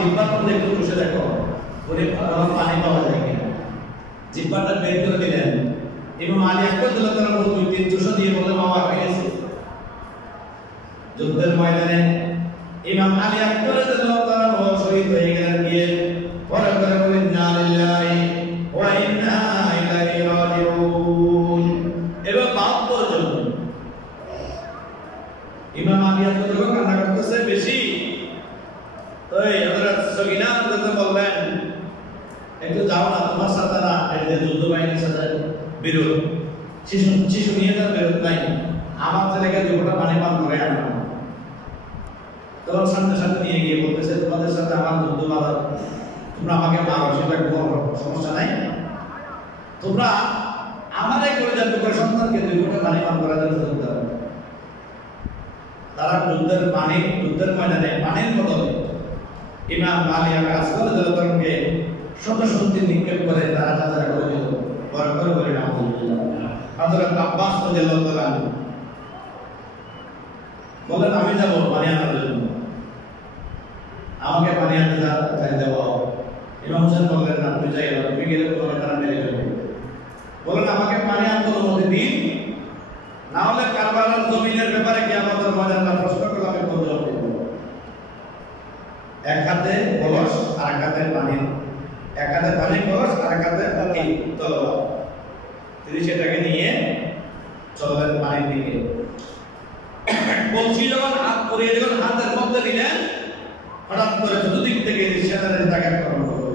জিহ্বার মধ্যে একটু চুষে দেখো ওরে পানি পাওয়া যায় কিনা। জিহ্বাটা বের করে দিলেন। ইমাম আলী আকবর রাদিয়াল্লাহু আনহু 2-3 চুষা দিয়ে বললেন বাবা হয়ে গেছে। যুদ্ধের ময়দানে ইমাম আলী আকবর রাদিয়াল্লাহু আনহু শহীদ হয়ে গেলেন। গিয়ে পরে করে বলেন ইন্না লিল্লাহি ওয়া ইন্না ইলাইহি রাজিউন। এবার 72 জন ইমাম আলী আকবর যখন কান্না করতেছে বেশি, ওই হযরত সগিনা রাদিয়াল্লাহু বললেন একটু যাও না, তোমার সাথে না এই যুদ্ধ বাহিনীর সাথে বিরোধ, শিশু নিয়ে তার বিরোধ নাই, আমার ছেলেকে দুটো পানি পান করে আনো। তখন সাথে সাথে নিয়ে গিয়ে বলতেছে তোমাদের সাথে আমার যুদ্ধ বাধা, তোমরা আমাকে মারো সেটা কোনো সমস্যা নাই, তোমরা আমাদের করে যাবে করে সন্তানকে দুটো পানি পান করার জন্য সুযোগ দাও। তারা যুদ্ধের ময়দানে পানির বদলে ইমাম আলী আকবর রাদিয়াল্লাহু আনহুকে শত নিক্ষেপ করে তারা যাত্রা করে দিল। বড় করে বলে আলহামদুলিল্লাহ। হযরত আব্বাস রাদিয়াল্লাহু আনহু বলেন আমি যাব পানি আনার জন্য, আমাকে পানি আনতে যাই দেব। ইমাম হোসেন বললেন না তুমি যাই না, তুমি গেলে তোমাকে তারা মেরে ফেলবে। বলেন আমাকে পানি আনতে অনুমতি দিন, না হলে কারবালার জমিনের ব্যাপারে কিয়ামতের ময়দানে প্রশ্ন করলে আমি কোন জবাব দেব। এক হাতে কলস আর এক হাতে পানি, এক হাতে পানি কলস আর এক হাতে তলোয়ার। তিনি সেটাকে নিয়ে চললেন পানির দিকে। বলছি যখন হাত পরে যখন হাতের মধ্যে দিলেন, হঠাৎ করে চতুর্দিক থেকে সেনাদের তাকে আক্রমণ করল।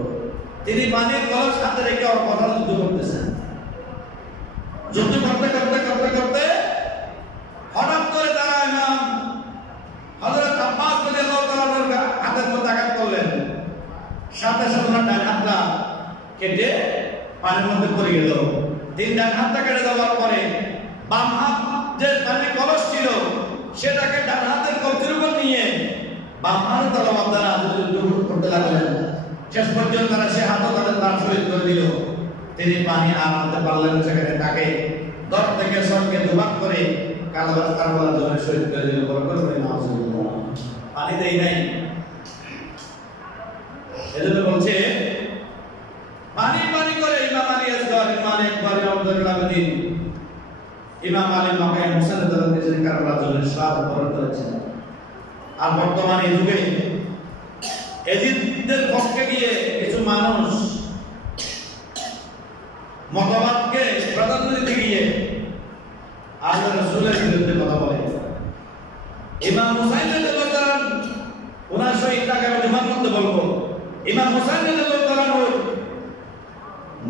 তিনি পানির কলস হাতে রেখে ওর কথা যুদ্ধ করতেছেন। যুদ্ধ করতে করতে করতে করতে হঠাৎ করে তারা ইমাম হযরত আব্বাস রাদিয়াল্লাহু তাআলা হাতের মধ্যে আঘাত করলেন। সাথে সাথে ডান হাতটা কেটে পানির মধ্যে পড়ে গেল। তিন ডান হাতটা কেটে যাওয়ার পরে বাম হাত যে পানির কলস ছিল সেটাকে ডান হাতের কবজির উপর নিয়ে বাম হাতের তলোয়ার দ্বারা যুদ্ধ করতে লাগলেন। শেষ পর্যন্ত তারা সে হাতও তার শহীদ করে দিল। তিনি পানি আর আনতে পারলেন, সেখানে তাকে দর থেকে সরকে দুভাগ করে কারবালার জন্য শহীদ করে দিল। বরকত করে নাউজুবিল্লাহ। পানি দেই নাই, এজন্য বলছে পানি পানি করে ইমাম আলী আসগর ইমাম একবার আব্দুল আমিন ইমাম আলী মাকাম হোসেন রাদিয়াল্লাহু কারবালার জন্য শাহাদাত বরণ করেছেন। আর বর্তমানে যুগে এজিদের পক্ষে গিয়ে কিছু মানুষ মতবাদকে প্রাধান্য দিতে গিয়ে আল্লাহ রাসূলের বিরুদ্ধে কথা বলে। ইমাম হুসাইন রাদিয়াল্লাহু তাআলা ওনার শহীদ তাকে আমি জুমার মধ্যে বলবো। ইমাম হুসাইন রাদিয়াল্লাহু তাআলা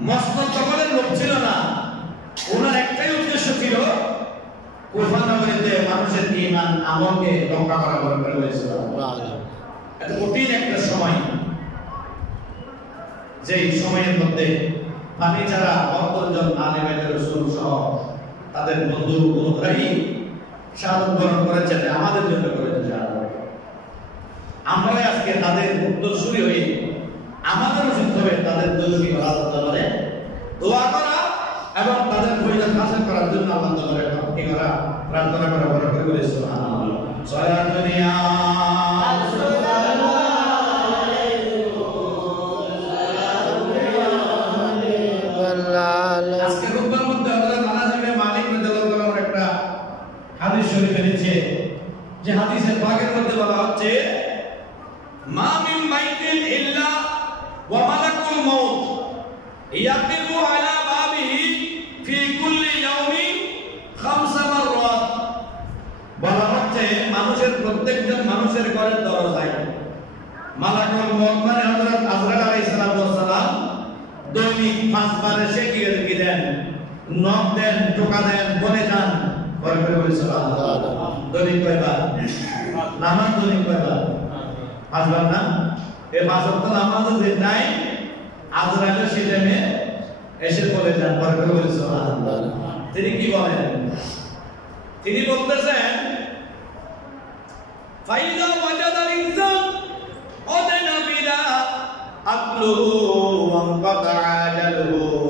মসনদ তখনের লোক ছিল না, ওনার একটাই উদ্দেশ্য ছিল কুফা নগরীতে মানুষের ঈমান আমলকে রক্ষা করা বলে বলেছিল। এত কঠিন একটা সময়, যে সময়ের মধ্যে পানি ছাড়া 72 জন আলেম রাসূল সহ তাদের বন্ধু অনুগ্রহী শাহাদাত বরণ করেছেন, আমাদের জন্য করেছেন। আমরা আজকে তাদের উত্তরসূরি হয়ে আমাদের উচিত হবে তাদের দোষী দরবারে দোয়া করা এবং তাদের ফজিলত হাসিল করার জন্য আল্লাহর দরবারে প্রার্থনা করা। বড় করে বলি সুবহানাল্লাহ। সালাতুন ইয়া আজকে রূপের মধ্যে হযরত আনাস ইবনে মালিক রাদিয়াল্লাহু তাআলার একটা হাদিস শরীফ এনেছে, যে হাদিসের ভাগের মধ্যে বলা হচ্ছে মা মিন মাইতিন ইল্লা ওয়া মালাকুল মাউত ইয়াকিফু আলা বাবিহি ফি কুল্লি ইয়াউমিন 5 মাররাত। বলা হচ্ছে মানুষের প্রত্যেকজন মানুষের ঘরের দরজায় মালাকুল মাউত মানে হযরত আজরাইল আলাইহিস সালাম দৈনিক 5 বার এসে কি দেন, নখ দেন, টোকা দেন, বলে যান। বলে বলে সুবহানাল্লাহ। দৈনিক কয়বার নামাজ? দৈনিক কয়বার? 5 বার না? এই 5 ওয়াক্ত নামাজ যে নাই আজরাইল সেই টাইমে এসে বলে যান। বলে বলে সুবহানাল্লাহ। তিনি কি বলেন? তিনি বলতেছেন ফাইদা ওয়াজাদাল ইনসান আদনা বিলা আকলুহু ওয়া আনকাতা আজালুহু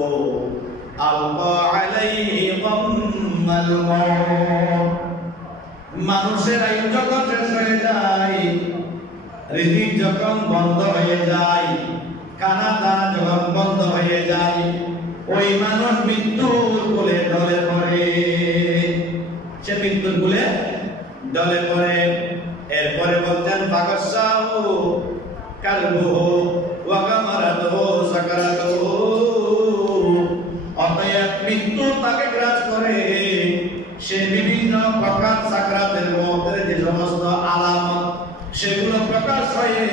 আলকা আলাইহি যাম্মাল মাউত। মানুষের আয়ু যখন শেষ হয়ে যায় রিজিক যখন বন্ধ হয়ে যায়, খানা দানা যখন বন্ধ হয়ে যায়, ওই মানুষ মৃত্যুর কোলে ঢলে পড়ে। সে মৃত্যুর কোলে ঢলে পড়ে। এরপরে বলতেন ফাকাসাহু কালবুহু ওয়া গামারাতুহু সাকারাতুহু। অতএব মৃত্যু তাকে গ্রাস করে। সে বিভিন্ন প্রকার সাকরাতের মওতের যে সমস্ত আলামত সেগুলো প্রকাশ হয়ে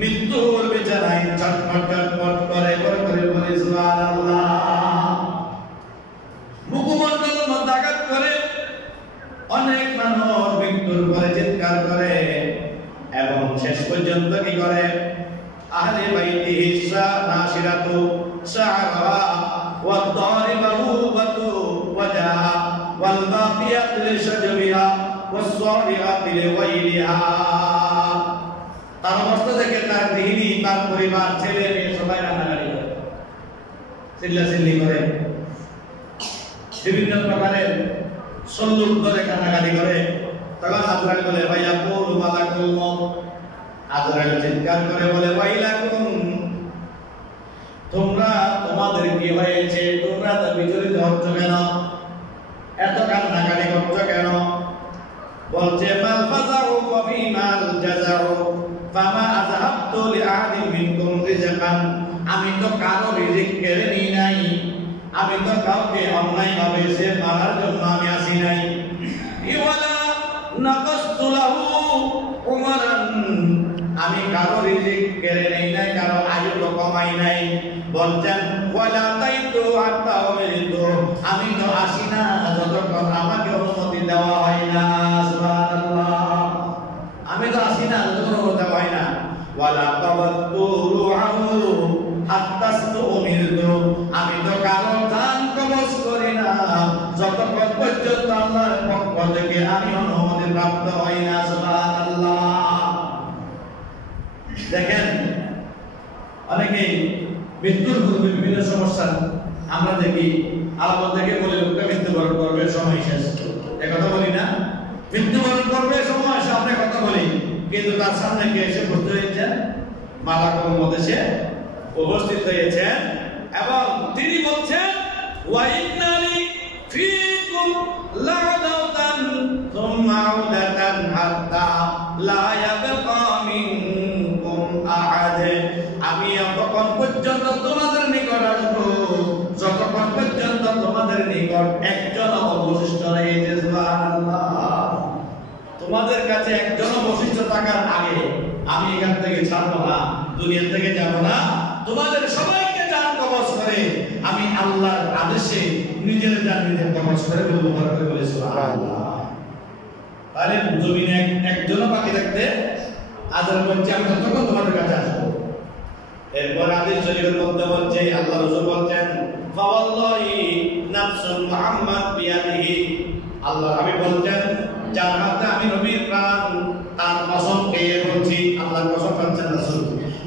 মৃত্যুর বিছানায় ছটফট ছটফট করে বলে সুবহানাল্লাহ। মুখমণ্ডল মধ্যে আঘাত করে। অনেক মানুষ মৃত্যুর পরে চিৎকার করে এবং শেষ পর্যন্ত কি করে? আহলে বাইতিহি নাশিরাতু শা'রাহা ওয়া দারিবাহু বাতু ওয়াজা ওয়াল বাকিয়াতু লিশজবিহা ওয়াস সাবিরাতু লিওয়াইলিহা। তার অবস্থা দেখে তার গৃহিণী, তার পরিবার, ছেলে মেয়ে সবাই কান্নাকাটি করে, চিল্লাচিল্লি করে, বিভিন্ন প্রকারের সল্লুক ধরে কান্নাকাটি করে। তখন আজরাইল বলে ভাইয়া কুল মালাকুল মউত। আজরাইল চিৎকার করে বলে ওয়াইলাকুম, তোমরা তোমাদের কি হয়েছে? তোমরা তো বিচলিত হচ্ছ কেন? এত কান্নাকাটি করছো কেন? বলছে মাল ফাযাউ ওয়া ফিমাল জাযাউ ফামা আযহাবতু লিআহাদিন মিনকুম রিজকান। আমি তো কারো রিজিক কেড়ে নিই নাই, আমি তো কাউকে অন্যায়ভাবে সে মারার জন্য আমি আসি নাই। ইওয়ালা নাকাসতু লাহু উমারান, আমি কারো রিজিক কেড়ে নেই নাই, কারো আয়ু তো কমাই নাই। বলছেন ওয়ালা তাইতু হাত্তা উমিরতু, আমি তো আসি না যতক্ষণ আমাকে অনুমতি দেওয়া হয় না। সুবহানাল্লাহ, আমি তো আসি না যতক্ষণ অনুমতি দেওয়া হয় না। ওয়ালা তাওয়াত্তু রুহু হাত্তাস্তু উমিরতু, আমি তো কারো জান কবজ করি না যতক্ষণ পর্যন্ত আল্লাহর পক্ষ থেকে আমি অনুমতি প্রাপ্ত হই না। সুবহানাল্লাহ। দেখেন, অনেকেই মৃত্যুর পূর্বে বিভিন্ন সমস্যা আমরা দেখি, আলাদা থেকে বলে লোকটা মৃত্যুবরণ করবে, সময় শেষ। কথা বলি না? মৃত্যুবরণ করবে, সময় শেষ, আমরা কথা বলি, কিন্তু তার সামনে কে এসে বসতে হয়েছেন? মালাকুল মউত এসে উপস্থিত হয়েছেন এবং তিনি বলছেন ওয়া ইন্নালি ফীকুম লা'দাতান সুম্মা আউদাতান হাত্তা লা ইয়াবকা মিনকুম আহাদ। আমি যতক্ষণ পর্যন্ত তোমাদের নিকট আসবো, যতক্ষণ পর্যন্ত তোমাদের নিকট একজন অবশিষ্ট রয়েছে। সুবহানাল্লাহ। তোমাদের কাছে একজন অবশিষ্ট থাকার আগে আমি এখান থেকে ছাড়বো না, দুনিয়া থেকে যাব না। তোমাদের সবাইকে জান কবজ করে আমি আল্লাহর আদেশে নিজের জান নিজে কবজ করে ব্যবহার করে বলে সুবহানাল্লাহ। তাহলে জমিনে একজনও বাকি থাকতে আদর বলছে আমি ততক্ষণ তোমাদের কাছে আসবো। এরপর হাদিস শরীফের মধ্যে বলছে, আল্লাহ রাসূল বলছেন ফাওয়াল্লাহি নাফসুল মুহাম্মাদ বিয়াদিহি, আল্লাহ আমি বলছেন যার হাতে আমি নবীর প্রাণ, তার কসম খেয়ে বলছি, আল্লাহর কসম করছেন রাসূল,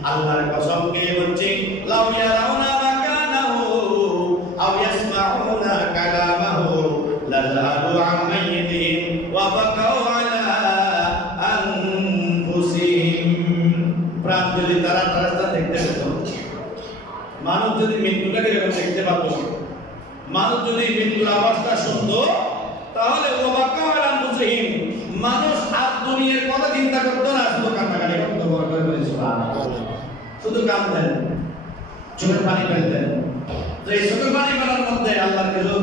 আল্লাহর কসম খেয়ে বলছি লাউ ইয়ারাউনা মাকানাহু আও ইয়াসমাউনা কালামাহু লাযাহাদু আন মাইয়িতিহিম ওয়া বাকাউ আলা আনফুসিহিম। প্রাণ যদি তারা রাস্তা দেখতে পেত, মানুষ যদি মৃত্যুটাকে এরকম দেখতে পেত, মানুষ যদি মৃত্যুর অবস্থা শুনতো, তাহলে ওয়া বাকাউ আলা আনফুসিহিম, মানুষ আর দুনিয়ার কথা চিন্তা করতো না, শুধু কান্নাকাটি করতো। শুধু কাঁদতেন, চোখের পানি ফেলতেন। তো এই চোখের পানি ফেলার মধ্যে আল্লাহর কিছু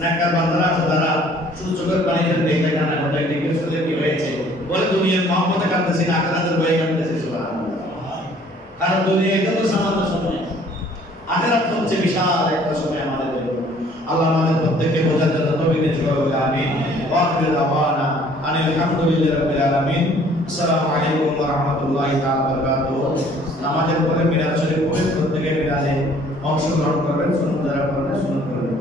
নেককার বান্দারা আছে, তারা শুধু চোখের পানি ফেলতে দেখে কান্না করতে জিজ্ঞেস করলে কি হয়েছে, বলে দুনিয়ার মহব্বতে কাঁদতেছি না, আখিরাতের ভয়ে কাঁদতেছি। সুবহানাল্লাহ। কারণ দুনিয়া এটা তো সামান্য সময়, আখিরাত হচ্ছে বিশাল একটা সময় আমাদের জন্য। আল্লাহ আমাদের প্রত্যেককে বোঝার জন্য তৌফিক দিন। আমিন। ওয়া আখিরু দাওয়ানা আনিল হামদুলিল্লাহি রাব্বিল আলামিন। আসসালামু আলাইকুম ওয়া রাহমাতুল্লাহি ওয়া বারাকাতুহু। নামাজের পরে মিলাদ শরীফ পড়ে প্রত্যেকে মিলাদে অংশগ্রহণ করবেন, সুন্নাত যারা পড়বেন সুন্নাত করবেন।